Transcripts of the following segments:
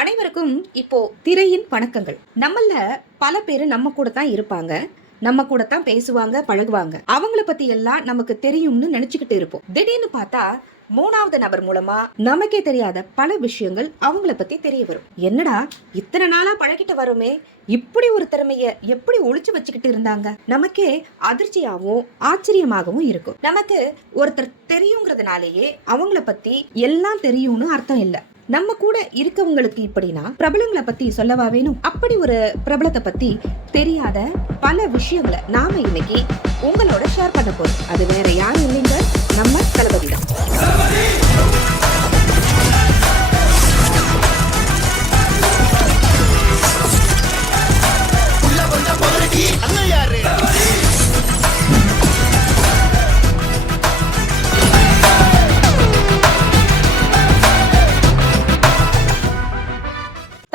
அனைவருக்கும் இப்போ திரையின் வணக்கங்கள். நம்மள பல பேர் நம்ம கூட தான் இருப்பாங்க, நம்ம கூட தான் பேசுவாங்க, பழகுவாங்க. அவங்கள பத்தி எல்லாம் நமக்கு தெரியும்னு நினைச்சுக்கிட்டு இருப்போம். திடீர்னு பார்த்தா மூணாவது நபர் மூலமா நமக்கே தெரியாத பல விஷயங்கள் அவங்கள பத்தி தெரிய வரும். என்னடா இத்தனை நாளா பழகிட்டு வரோமே, இப்படி ஒரு திறமைய எப்படி ஒளிச்சு வச்சுக்கிட்டு இருந்தாங்க? நமக்கே அதிர்ச்சியாகவும் ஆச்சரியமாகவும் இருக்கும். நமக்கு ஒருத்தர் தெரியுங்கிறதுனாலேயே அவங்கள பத்தி எல்லாம் தெரியும்னு அர்த்தம் இல்ல. நம்ம கூட இருக்கவங்களுக்கு இப்படின்னா பிரபலங்களை பத்தி சொல்லவா வேணும்? அப்படி ஒரு பிரபலத்தை பத்தி தெரியாத பல விஷயங்களை நாம இன்னைக்கு உங்களோட ஷேர் பண்ண போறோம். அது வேற யாரும் இல்லைங்க, நம்ம தளபதி தான்.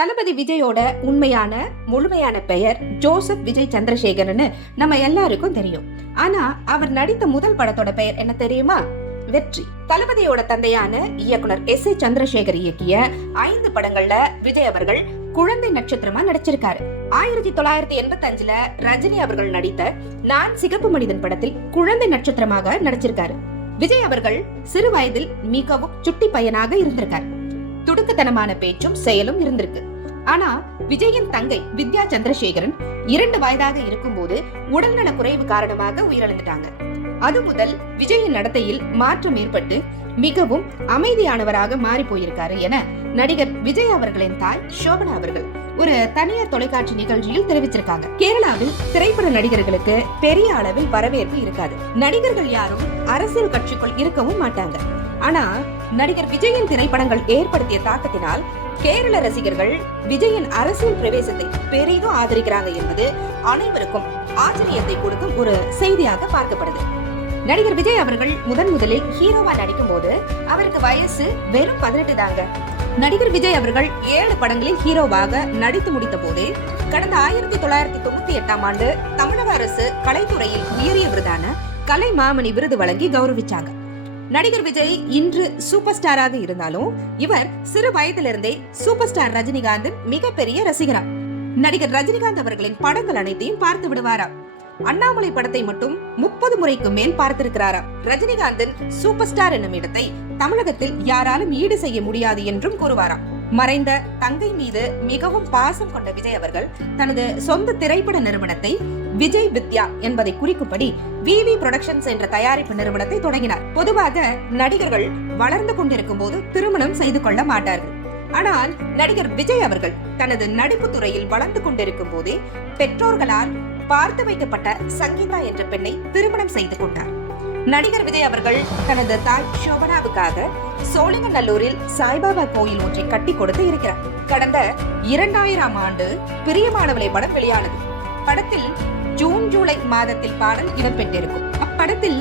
தளபதி விஜயோட உண்மையான முழுமையான பெயர் ஜோசப் விஜய் சந்திரசேகர்னு நம்ம எல்லாருக்கும் தெரியும். ஆனா அவர் நடித்த முதல் படத்தோட பெயர் என்ன தெரியுமா? வெற்றி. தளபதியோட தந்தையான இயக்குனர் S.A. சந்திரசேகர் இயக்கிய 5 படங்கள்ல விஜய் அவர்கள் குழந்தை நட்சத்திரமா நடிச்சிருக்காரு. 1985ல ரஜினி அவர்கள் நடித்த நான் சிகப்பு மனிதன் படத்தில் குழந்தை நட்சத்திரமாக நடிச்சிருக்காரு. விஜய் அவர்கள் சிறு வயதில் மிகவும் சுட்டி பையனாக இருந்திருக்காரு. துடுக்குத்தனமான பேச்சும் செயலும் இருந்திருக்கு. ஆனா விஜயின் தங்கை வித்யா சந்திரசேகரன் 2 வயதாக இருக்கும் போது உடல்நல குறைவு காரணமாக உயிரிழந்துட்டாங்க. அது முதல் விஜயின் நடத்தையில் மாற்றம் ஏற்பட்டு மிகவும் அமைதியானவராக மாறி போயிருக்காரு என நடிகர் விஜய் அவர்களின் தாய் சோபனா அவர்கள் ஒரு தனியார் தொலைக்காட்சி நிகழ்ச்சியில் தெரிவிச்சிருக்காங்க. கேரளாவில் திரைப்பட நடிகர்களுக்கு பெரிய அளவில் வரவேற்பு இருக்காது. நடிகர்கள் யாரும் அரசியல் கட்சிக்குள் இருக்கவும் மாட்டாங்க. ஆனா நடிகர் விஜயின் திரைப்படங்கள் ஏற்படுத்திய தாக்கத்தினால் கேரள ரசிகர்கள் விஜயின் அரசியல் பிரவேசத்தை பெரிதும் ஆதரிக்கிறாங்க என்பது அனைவருக்கும் ஆச்சரியத்தை கொடுக்கும் ஒரு செய்தியாக பார்க்கப்படுது. நடிகர் விஜய் அவர்கள் முதலில் ஹீரோவா நடிக்கும் போது அவருக்கு வயசு வெறும் 18 தாங்க. நடிகர் விஜய் அவர்கள் 7 படங்களில் ஹீரோவாக நடித்து முடித்த போதே கடந்த 1998ஆம் ஆண்டு தமிழக அரசு கலைத்துறையில் உயரிய விருதான கலை மாமணி விருது வழங்கி கௌரவிச்சாங்க. நடிகர் விஜய் இன்று சூப்பர் ஸ்டாராக இருந்தாலும் இவர் சிறு வயதிலிருந்தே சூப்பர் ஸ்டார் ரஜினிகாந்தின் மிகப்பெரிய ரசிகரா. நடிகர் ரஜினிகாந்த் அவர்களின் படங்கள் அனைத்தையும் பார்த்து விடுவாராம். அண்ணாமலை படத்தை மட்டும் 30 முறைக்கு மேல் பார்த்திருக்கிறாராம். ரஜினிகாந்தின் சூப்பர் ஸ்டார் என்னும் இடத்தை தமிழகத்தில் யாராலும் ஈடு செய்ய முடியாது என்றும் கூறுவாராம். மறைந்த தங்கை மீது மிகவும் பாசம் கொண்ட விஜய் அவர்கள் தனது சொந்த திரைப்பட நிறுவனத்தை விஜய் வித்யா என்பதை குறிக்கும்படி VV புரொடக்ஷன்ஸ் என்ற தயாரிப்பு நிறுவனத்தை தொடங்கினார். பொதுவாக நடிகர்கள் வளர்ந்து கொண்டிருக்கும் போது திருமணம் செய்து கொள்ள மாட்டார்கள். ஆனால் நடிகர் விஜய் அவர்கள் தனது நடிப்பு துறையில் வளர்ந்து கொண்டிருக்கும் போதே பெற்றோர்களால் பார்த்து வைக்கப்பட்ட சங்கீதா என்ற பெண்ணை திருமணம் செய்து கொண்டார். நடிகர் விஜய் அவர்கள் தனது தாய் சோபனாவுக்காக சோழிங்கநல்லூரில் சாய்பாபா கோயில் ஒன்றை கட்டி கொடுத்து இருக்கிறார். கடந்த 2000ஆம் ஆண்டு பிரியமானவளை படம் வெளியானது. படத்தில் ஜூன் ஜூலை மாதத்தில் பாடல் இடம்பெற்றிருக்கும். அப்படத்தில்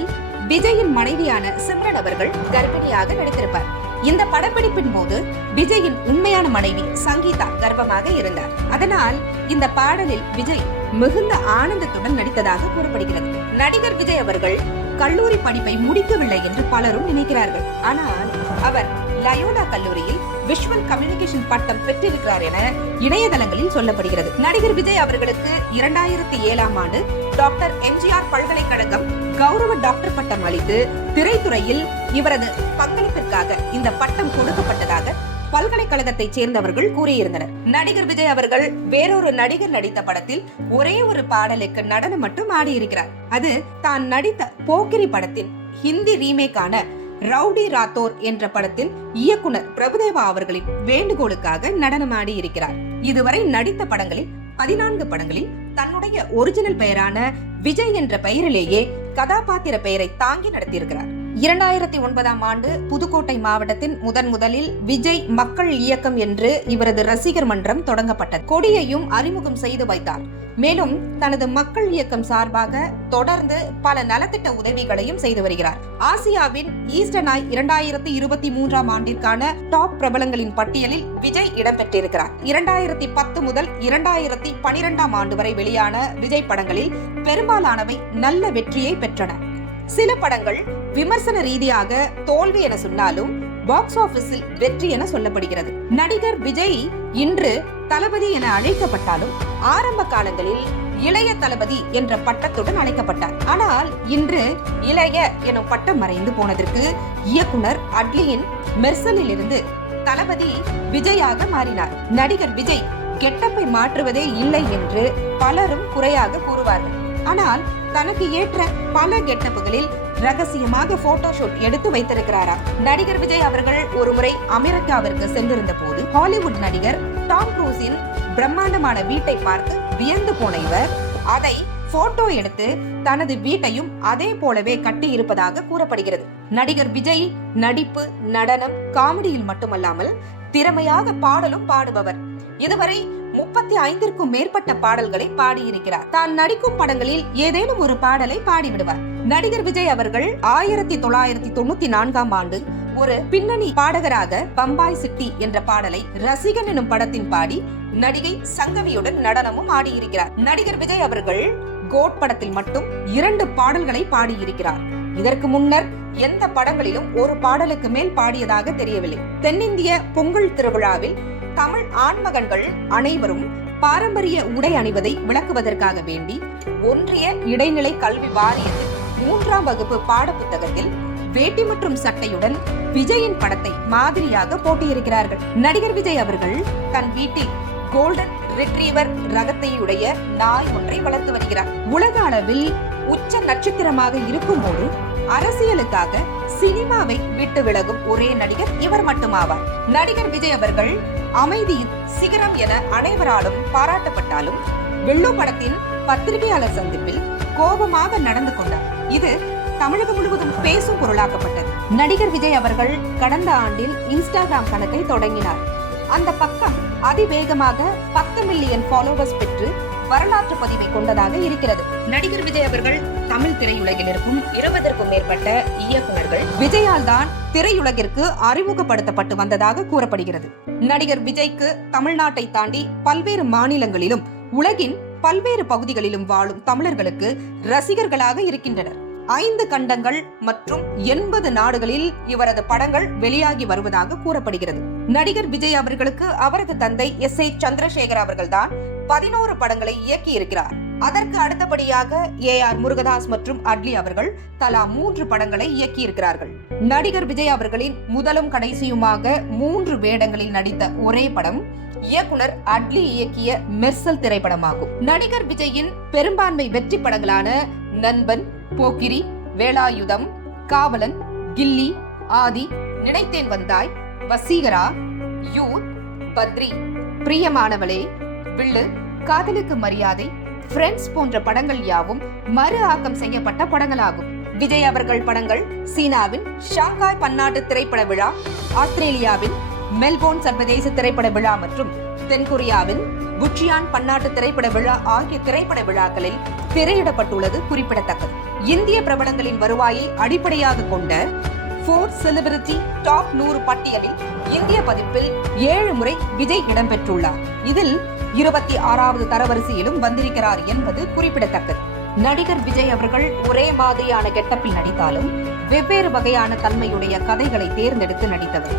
விஜயின் மனைவியான சிம்ரன் அவர்கள் கர்ப்பிணியாக நடித்திருப்பார். இந்த படப்பிடிப்பின் போது விஜயின் உண்மையான மனைவி சங்கீதா கர்ப்பமாக இருந்தார். அதனால் இந்த பாடலில் விஜய் மிகுந்த ஆனந்தத்துடன் நடித்ததாக கூறப்படுகிறது. நடிகர் விஜய் அவர்கள் கல்லூரி படிப்பை முடிக்கவில்லை என்று பலரும் நினைக்கிறார்கள். ஆனால் அவர் லயோலா கல்லூரியில் விஷுவல் கம்யூனிகேஷன் பட்டம் பெற்றிருக்கிறார் என இணையதளங்களில் சொல்லப்படுகிறது. நடிகர் விஜய் அவர்களுக்கு 2007ஆம் ஆண்டு டாக்டர் MGR பல்கலைக்கழகம் கௌரவ டாக்டர் பட்டம் அளித்து திரைத்துறையில் இவரது பங்களிப்பிற்காக இந்த பட்டம் கொடுக்கப்பட்டதாக பல்கலைக்கழகத்தை சேர்ந்தவர்கள் கூறியிருந்தனர். நடிகர் விஜய் அவர்கள் வேறொரு நடிகர் நடித்த படத்தில் ஒரே ஒரு பாடலுக்கு நடனம் மட்டும் ஆடியிருக்கிறார். அது தான் நடித்த போக்கிரி படத்தின் ஹிந்தி ரீமேக்கான ரவுடி ராத்தோர் என்ற படத்தில் இயக்குனர் பிரபுதேவா அவர்களின் வேண்டுகோளுக்காக நடனமாடி இருக்கிறார். இதுவரை நடித்த படங்களில் 14 படங்களில் தன்னுடைய ஒரிஜினல் பெயரான விஜய் என்ற பெயரிலேயே கதாபாத்திர பெயரை தாங்கி நடத்தியிருக்கிறார். 2009ஆம் ஆண்டு புதுக்கோட்டை மாவட்டத்தின் முதலில் விஜய் மக்கள் இயக்கம் என்று இவரது ரசிகர் மன்றம் தொடங்கப்பட்டது. கொடியையும் அறிமுகம் செய்து வைத்தார். மேலும் தனது மக்கள் இயக்கம் சார்பாக தொடர்ந்து பல நலத்திட்ட உதவிகளையும் செய்து வருகிறார். ஆசியாவின் ஈஸ்டர்ன் ஐ 2023ஆம் ஆண்டிற்கான டாப் பிரபலங்களின் பட்டியலில் விஜய் இடம்பெற்றிருக்கிறார். 2010 முதல் 2012ஆம் ஆண்டு வரை வெளியான விஜய் படங்களில் பெரும்பாலானவை நல்ல வெற்றியை பெற்றன. சில படங்கள் விமர்சன ரீதியாக தோல்வி என சொன்னாலும் பாக்ஸ் ஆபீஸில் வெற்றி என சொல்லப்படுகிறது. நடிகர் விஜய் இன்று தளபதி என அழைக்கப்பட்டாலும் ஆரம்ப காலங்களில் இளைய தளபதி என்ற பட்டத்துடன் அழைக்கப்பட்டார். ஆனால் இன்று இளைய எனும் பட்டம் மறைந்து போனதற்கு இயக்குனர் அட்லியின் மெர்சலில் இருந்து தளபதி விஜயாக மாறினார். நடிகர் விஜய் கெட்டப்பை மாற்றுவதே இல்லை என்று பலரும் குறையாக கூறுவார்கள். ஆனால் தனக்கு ஏற்ற பல கெட்டப்புகளில் ரகசியமாக போட்டோஷூட் எடுத்து வைத்திருக்கிறாரா? நடிகர் விஜய் அவர்கள் ஒருமுறை அமெரிக்காவிற்கு சென்றிருந்த போது ஹாலிவுட் நடிகர் டாம் க்ரூஸின் பிரம்மாண்டமான வீட்டை பார்த்து வியந்து போன இவர் அதை போட்டோ எடுத்து தனது வீட்டையும் அதே போலவே கட்டி இருப்பதாக கூறப்படுகிறது. நடிகர் விஜய் நடிப்பு, நடனம், காமெடியில் மட்டுமல்லாமல் திறமையாக பாடலும் பாடுபவர். இதுவரை 35க்கும் மேற்பட்ட பாடல்களை பாடியிருக்கிறார். தான் நடிக்கும் படங்களில் ஏதேனும் ஒரு பாடலை பாடிவிடுவார். நடிகர் விஜய் அவர்கள் 1994ஆம் ஆண்டு ஒரு பின்னணி பாடகராக பம்பாய் சிட்டி என்ற பாடலை ரசிகன் எனும் படத்தின் பாடி நடிகை சங்கவியுடன் நடனமும் ஆடியிருக்கிறார். நடிகர் விஜய் அவர்கள் கோட் படத்தில் மட்டும் 2 பாடல்களை பாடியிருக்கிறார். இதற்கு முன்னர் எந்த படங்களிலும் ஒரு பாடலுக்கு மேல் பாடியதாக தெரியவில்லை. தென்னிந்திய பொங்கல் திருவிழாவில் தமிழ் ஆண்மகன்கள் அனைவரும் பாரம்பரிய உடை அணிவதை விளக்குவதற்காக வேண்டி ஒன்றிய இடைநிலை கல்வி வாரியத்தில் 3ஆம் வகுப்பு பாட புத்தகத்தில் வேட்டி மற்றும் சட்டையுடன் விஜயின் படத்தை மாதிரியாக போட்டியிருக்கிறார்கள். நடிகர் விஜய் அவர்கள் தன் வீட்டில் கோல்டன் ரிட்ரீவர் ரகத்தையுடைய நாய் ஒன்றை வளர்த்து வருகிறார். உலக அளவில் உச்ச நட்சத்திரமாக இருக்கும் போது அரசியலுக்காக சினிமாவை விட்டு விலகும் ஒரே நடிகர் இவர் மட்டுமாவார். நடிகர் விஜய் அவர்கள் அமைதியின் சிகரம் என அனைவராலும் பாராட்டப்பட்டாலும் வெள்ளோ படத்தின் பத்திரிகையாளர் சந்திப்பில் கோபமாக நடந்து கொண்டார். இது தமிழகம் முழுவதும் பேசும் பொருளாக்கப்பட்டது. நடிகர் விஜய் அவர்கள் கடந்த ஆண்டில் இன்ஸ்டாகிராம் கணக்கை தொடங்கினார். அந்த பக்கம் அதிவேகமாக 10 மில்லியன் ஃபாலோவர்ஸ் பெற்று வரலாற்று பதிவை கொண்டதாக இருக்கிறது. நடிகர் விஜய் அவர்கள் தமிழ் திரையுலகில் இருக்கும் 20க்கும் மேற்பட்ட இயக்குனர்கள் விஜயால் தான் திரையுலகிற்கு அறிமுகப்படுத்தப்பட்டு வந்ததாக கூறப்படுகிறது. நடிகர் விஜய்க்கு தமிழ்நாட்டை தாண்டி பல்வேறு மாநிலங்களிலும் உலகின் பல்வேறு பகுதிகளிலும் வாழும் தமிழர்களுக்கு ரசிகர்களாக இருக்கின்றனர். 5 கண்டங்கள் மற்றும் 80 நாடுகளில் இவரது படங்கள் வெளியாகி வருவதாக கூறப்படுகிறது. நடிகர் விஜய் அவர்களுக்கு அவரது தந்தை எஸ்.ஏ. சந்திரசேகர் அவர்கள்தான் 11 படங்களை இயக்கி இருக்கிறார். அதற்கு அடுத்தபடியாக ஏ.ஆர். முருகதாஸ் மற்றும் அட்லி அவர்கள் தலா 3 படங்களை இயக்கி இருக்கிறார்கள். நடிகர் விஜய் அவர்களின் முதலும் கடைசியுமாக 3 வேடங்களில் நடித்த ஒரே படம் இயக்குனர் அட்லி இயக்கிய மெர்சல் திரைப்படமாகும். நடிகர் விஜயின் பெரும்பான்மை வெற்றி படங்களான நண்பன், போக்கிரி, வேலாயுதம், காவலன், கில்லி, ஆதி, நினைத்தேன் வந்தாய், வசீகரா, யூத், பத்ரி, பிரியமானவளே, வில்லு, காதலுக்கு மரியாதை, ஃப்ரெண்ட்ஸ் போன்ற படங்கள் யாவும் மறு ஆக்கம் செய்யப்பட்ட படங்களாகும். விஜய் அவர்கள் படங்கள் சீனாவின் ஷாங்காய் பன்னாட்டு திரைப்பட விழா, ஆஸ்திரேலியாவின் மெல்போர்ன் சர்வதேச திரைப்பட விழா மற்றும் தென்கொரியாவின் புச்சியான் பன்னாட்டு திரைப்பட விழா ஆகிய திரைப்பட விழாக்களில் திரையிடப்பட்டுள்ளது குறிப்பிடத்தக்கது. இந்திய பிரபலங்களின் வருவாயை அடிப்படையாக கொண்ட ஃபோர்ப்ஸ் செலிபிரிட்டி டாப் 100 பட்டியலில் இந்திய பதிப்பில் 7 முறை விஜய் இடம்பெற்றுள்ளார். இதில் 26வது தரவரிசையிலும் வந்திருக்கிறார் என்பது குறிப்பிடத்தக்கது. நடிகர் விஜய் அவர்கள் ஒரே மாதிரியான கெட்டப்பில் நடித்தாலும் வெவ்வேறு வகையான தன்மையுடைய கதைகளை தேர்ந்தெடுத்து நடித்தவர்.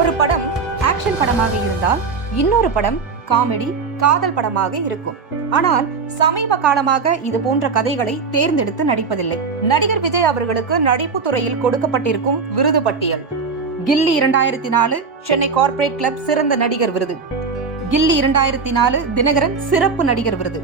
ஒரு படம் ஆக்ஷன் படமாக இருந்தால் இன்னொரு படம் காமெடி, காதல் படமாக இருக்கும். ஆனால் சமீப காலமாக இது போன்ற கதைகளை தேர்ந்தெடுத்து நடிப்பதில்லை. நடிகர் விஜய் அவர்களுக்கு நடிப்பு துறையில் கொடுக்கப்பட்டிருக்கும் விருது பட்டியல்: கில்லி 2004 சென்னை கார்ப்பரேட் கிளப் சிறந்த நடிகர் விருது, கில்லி 2004 தினகரன் சிறப்பு நடிகர் விருது,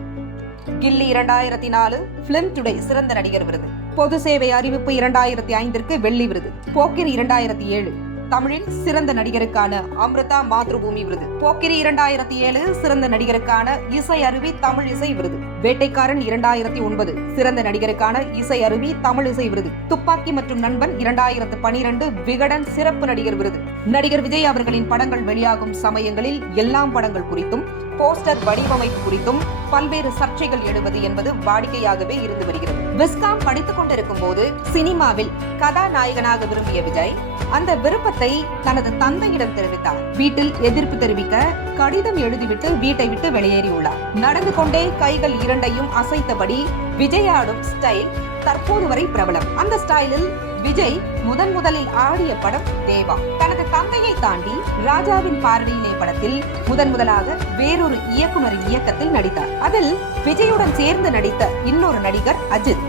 கில்லி 2004 பிலிம் டுடே சிறந்த நடிகர் விருது, பொது சேவை அறிவிப்பு 2005 வெள்ளி விருது, போக்கிரி 2007 தமிழில் சிறந்த நடிகருக்கான அமிர்தா மாத்ருபூமி விருது, போக்கிரி 2007 சிறந்த நடிகருக்கான இசை அருவி தமிழ் இசை விருது, வேட்டைக்காரன் 2009 சிறந்த நடிகருக்கான இசை அருவி தமிழ் இசை விருது, துப்பாக்கி மற்றும் நண்பன் 2012 விகடன் சிறப்பு நடிகர் விருது. நடிகர் விஜய் அவர்களின் படங்கள் வெளியாகும் சமயங்களில் எல்லாம் படங்கள் குறித்தும் போஸ்டர் வடிவமைப்பு குறித்தும் பல்வேறு சர்ச்சைகள் எழுவது என்பது வாடிக்கையாகவே இருந்து வருகிறது. விஸ்காம் படித்துக் கொண்டிருக்கும் போது சினிமாவில் கதாநாயகனாக விரும்பிய விஜய் அந்த விருப்பத்தை தனது தந்தையிடம் தெரிவித்தார். வீட்டில் எதிர்ப்பு தெரிவிக்க கடிதம் எழுதிவிட்டு வீட்டை விட்டு வெளியேறியுள்ளார். நடந்து கொண்டே கைகள் இரண்டையும் அசைத்தபடி விஜய் ஆடும் ஸ்டைல் தற்போது வரை பிரபலம். அந்த ஸ்டைலில் விஜய் முதலில் ஆடிய படம் தேவா. தனது தந்தையை தாண்டி ராஜாவின் பார்வையிலே படத்தில் முதலாக வேறொரு இயக்குனரின் இயக்கத்தில் நடித்தார். அதில் விஜயுடன் சேர்ந்து நடித்த இன்னொரு நடிகர் அஜித்.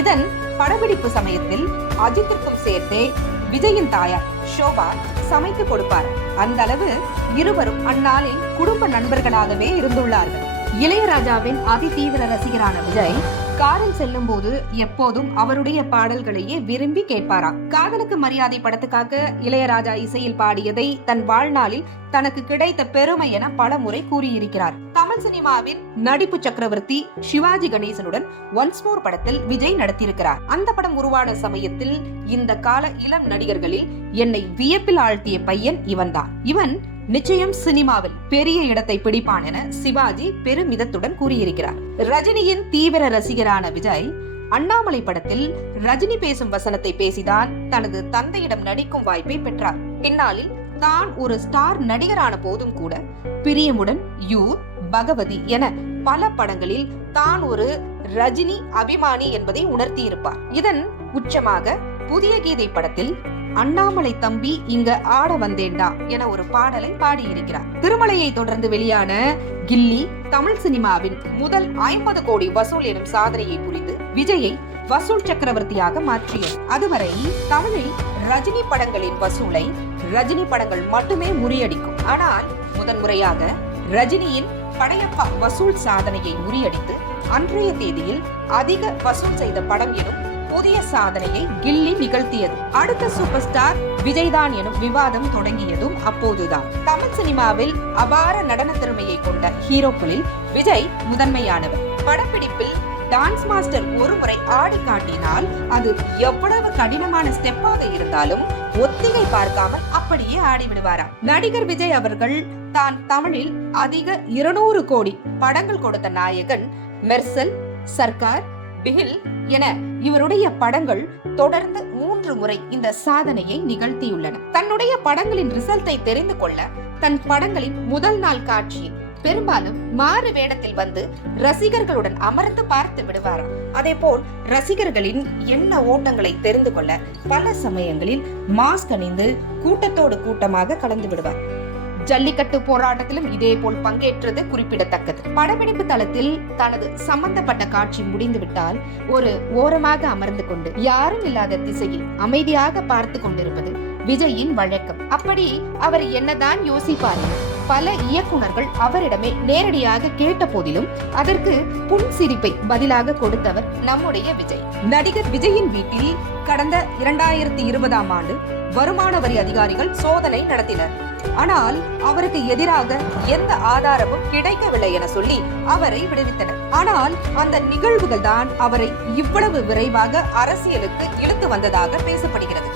இதன் படப்பிடிப்பு சமயத்தில் அஜித்திற்கும் சேர்த்தே விஜயின் தாயார் ஷோபா சமைத்து கொடுப்பார். அந்த அளவு இருவரும் அந்நாளில் குடும்ப நண்பர்களாகவே இருந்துள்ளார்கள். இளையராஜாவின் அதி தீவிர ரசிகரான விஜய் காரில் செல்லும் போது எப்போதும் அவருடைய பாடல்களையே விரும்பி கேட்பாராம். காதலுக்கு மரியாதை படத்துக்காக இளையராஜா இசையில் பாடியதை தன் வாழ்நாளில் தனக்கு கிடைத்த பெருமை என பல முறை கூறியிருக்கிறார். தமிழ் சினிமாவின் நடிப்பு சக்கரவர்த்தி சிவாஜி கணேசனுடன் ஒன்ஸ் மோர் படத்தில் விஜய் நடத்தியிருக்கிறார். அந்த படம் உருவான சமயத்தில் இந்த கால இளம் நடிகர்களில் என்னை வியப்பில் ஆழ்த்திய பையன் இவன்தான். இவன் நிச்சயம் சினிமாவில் பெரிய இடத்தை பிடிப்பான் என சிவாஜி பெருமிதத்துடன் கூறியிருக்கிறார். ரஜினியின் தீவிர ரசிகரான விஜய் அண்ணாமலை படத்தில் ரஜினி பேசும் வசனத்தை பேசிதான் தனது தந்தையிடம் நடிக்கும் வாய்ப்பை பெற்றார். பின்னாளில் தான் ஒரு ஸ்டார் நடிகரான போதும் கூட பிரியமுடன், யூத், பகவதி என பல படங்களில் தான் ஒரு ரஜினி அபிமானி என்பதை உணர்த்தியிருப்பார். இதன் உச்சமாக புதிய கீதை படத்தில் அண்ணாமலை தம்பி இங்க ஆட வந்தேண்டா என ஒரு பாடலை பாடியிருக்கிறார். திருமலையை தொடர்ந்து வெளியான கில்லி தமிழ் சினிமாவின் முதல் 50 கோடி வசூல் எனும் சாதனையை புரிந்து விஜயை வசூல் சக்கரவர்த்தியாக மாற்றியது. அதுவரை தமிழில் ரஜினி படங்களின் வசூலை ரஜினி படங்கள் மட்டுமே முறியடிக்கும். ஆனால் முதன்முறையாக ரஜினியின் படையப்பா வசூல் சாதனையை முறியடித்து அன்றைய தேதியில் அதிக வசூல் செய்த படம் எனும் புதிய சாதனையை கில்லி நிகழ்த்தியது. அடுத்த சூப்பர் ஸ்டார் விஜய்தான் எனும் விவாதம் தொடங்கியதும் அப்போதுதான். தமிழ் சினிமாவில் அபார நடன திறமையை கொண்ட ஹீரோக்களில் விஜய் முதன்மையானவர். படப்பிடிப்பில் டான்ஸ் மாஸ்டர் ஒருமுறை ஆடி காட்டினால் அது எவ்வளவு கடினமான ஸ்டெப்பாக இருந்தாலும் ஒத்திகை பார்க்காமல் அப்படியே ஆடிவிடுவாராம். நடிகர் விஜய் அவர்கள் தான் தமிழில் அதிக 200 கோடி படங்கள் கொடுத்த நாயகன். மெர்சல், சர்க்கார், பிகில் என இவருடைய படங்கள் தொடர்ந்து 3 முறை இந்த சாதனையை நிகழ்த்தியுள்ளன. தன்னுடைய படங்களின் ரிசல்ட்டை தெரிந்து கொள்ள தன் படங்களின் முதல் நாள் காட்சியில் பெரும்பாலும் மாறு வேடத்தில் வந்து ரசிகர்களுடன் அமர்ந்து பார்த்து விடுவாராம். அதே போல் ரசிகர்களின் எண்ண ஓட்டங்களை தெரிந்து கொள்ள பல சமயங்களில் மாஸ்க் அணிந்து கூட்டத்தோடு கூட்டமாக கலந்து விடுவார். ஜல்லிக்கட்டு போராட்டத்திலும் இதே போல் பங்கேற்றது குறிப்பிடத்தக்கது. படப்பிடிப்பு தளத்தில் தனது சம்பந்தப்பட்ட காட்சி முடிந்துவிட்டால் ஒரு ஓரமாக அமர்ந்து கொண்டு யாரும் இல்லாத திசையில் அமைதியாக பார்த்து கொண்டிருப்பது விஜயின் வழக்கம். அப்படி அவர் என்னதான் யோசிப்பார்? பல இயக்குனர்கள் அவரிடமே நேரடியாக கேட்ட போதிலும் அதற்கு புன்சிரிப்பை பதிலாக கொடுத்தவர் நம்முடைய விஜய். நடிகர் விஜயின் வீட்டில் கடந்த 2020ஆம் ஆண்டு வருமான வரி அதிகாரிகள் சோதனை நடத்தினர். ஆனால் அவருக்கு எதிராக எந்த ஆதாரமும் கிடைக்கவில்லை என சொல்லி அவரை விடுவித்தனர். ஆனால் அந்த நிகழ்வுகள் தான் அவரை இவ்வளவு விரைவாக அரசியலுக்கு இழுத்து வந்ததாக பேசப்படுகிறது.